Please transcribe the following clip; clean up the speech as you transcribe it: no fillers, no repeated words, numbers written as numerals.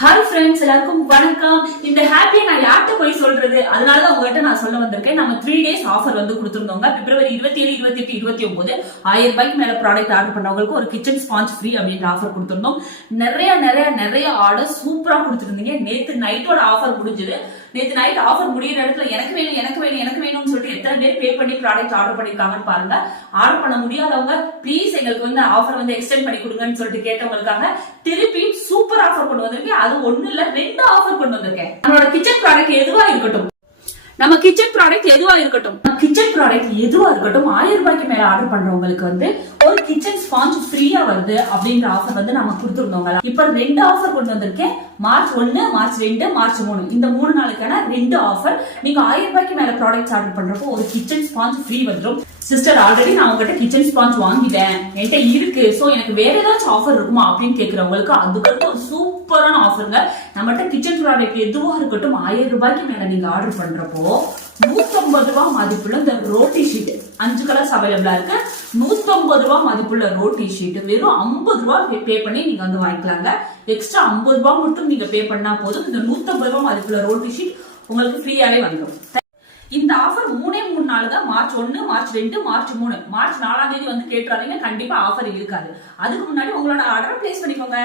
Hi friends, எல்லாருக்கும் வணக்கம். இந்த ஹாப்பியை நான் யார்கிட்ட போய் சொல்றது, அதனால உங்ககிட்ட நான் சொல்ல வந்திருக்கேன். நம்ம 3 days ஆஃபர் வந்து கொடுத்துருந்தோங்க. பிப்ரவரி 27, 28, 29 1000 ரூபாய்க்கு மேல ப்ராடக்ட் ஆர்டர் பண்ணவங்களுக்கு ஒரு கிச்சன் ஸ்பாஞ்ச் ஃப்ரீ அப்படின்ற ஆஃபர் கொடுத்துருந்தோம். நிறைய ஆர்டர் சூப்பரா கொடுத்துருந்தீங்க. நேத்து நைட்டோட ஆஃபர் முடிஞ்சது. நேத்து நைட் ஆஃபர் முடியிற இடத்துல எனக்கு வேணும்னு சொல்லிட்டு எத்தனை பேர் பே பண்ணி ப்ராடக்ட் ஆர்டர் பண்ணிருக்காங்கன்னு பாருங்க. ஆர்டர் பண்ண முடியாதவங்க ப்ளீஸ் எங்களுக்கு வந்து ஆஃபர் வந்து எக்ஸ்டெண்ட் பண்ணி கொடுங்கன்னு சொல்லிட்டு கேட்டவங்களுக்காக திருப்பி சூப்பர் ஆஃபர் கொண்டு வந்திருக்கேன். அது ஒண்ணு இல்ல, 2 ஆஃபர் கொண்டு வந்திருக்கேன். நம்மளோட கிச்சன் ப்ராடக்ட் எதுவா இருக்கட்டும், 1000 ரூபாய்க்கு மேல ஆர்டர் பண்றவங்களுக்கு வந்து ஒரு கிச்சன் ஸ்பாஞ்ச் ஃப்ரீயா வருது அப்படின்ற ஆஃபர் வந்து நம்ம கொடுத்துருந்தோங்க. இப்ப 2 ஆஃபர் கொண்டு வந்திருக்கேன். மார்ச் 1, மார்ச் 2, மார்ச் 3 இந்த 3 நாளுக்கான 2 ஆஃபர். நீங்க 1000 ரூபாய்க்கு மேல ப்ராடக்ட்ஸ் ஆர்டர் பண்றப்போ ஒரு கிச்சன் ஸ்பாஞ்ச் ஃப்ரீ வந்துடும். சிஸ்டர், ஆல்ரெடி நான் உங்ககிட்ட கிச்சன் ஸ்பாஞ்ச் வாங்கிட்டேன், என்கிட்ட இருக்கு, சோ எனக்கு வேற ஏதாச்சும் ஆஃபர் இருக்குமா அப்படின்னு கேக்குறவங்களுக்கு அதுக்கு ஒரு சூப்பரான ஆஃபருங்க. நம்மகிட்ட கிச்சன் ப்ராடக்ட் எதுவா இருக்கட்டும் 1000 ரூபாய்க்கு மேல நீங்க ஆர்டர் பண்றப்போ 150 ரூபாய் மதிப்புள்ள இந்த ரோட்டி ஷீட் 5 கலர்ஸ் அவைலபிளா இருக்கு. 150 ரூபாய் மதிப்புள்ள ரோட்டி ஷீட் வெறும் 50 ரூபாய் பே பண்ணி நீங்க வந்து வாங்கிக்கலாங்க. எக்ஸ்ட்ரா 50 ரூபாய் மட்டும் நீங்க பே பண்ணா போதும். இந்த 150 ரூபாய் மதிப்புள்ள ரோட்டி ஷீட் உங்களுக்கு ஃப்ரீயாவே வந்துடும். இந்த ஆஃபர் 3 நாள் தான். மார்ச் 1, மார்ச் 2, மார்ச் 3, மார்ச் 4 வந்து கேட்டுறாதீங்க. கண்டிப்பா ஆஃபர் இருக்காது. அதுக்கு முன்னாடி உங்களோட ஆர்டரை பிளேஸ் பண்ணிக்கோங்க.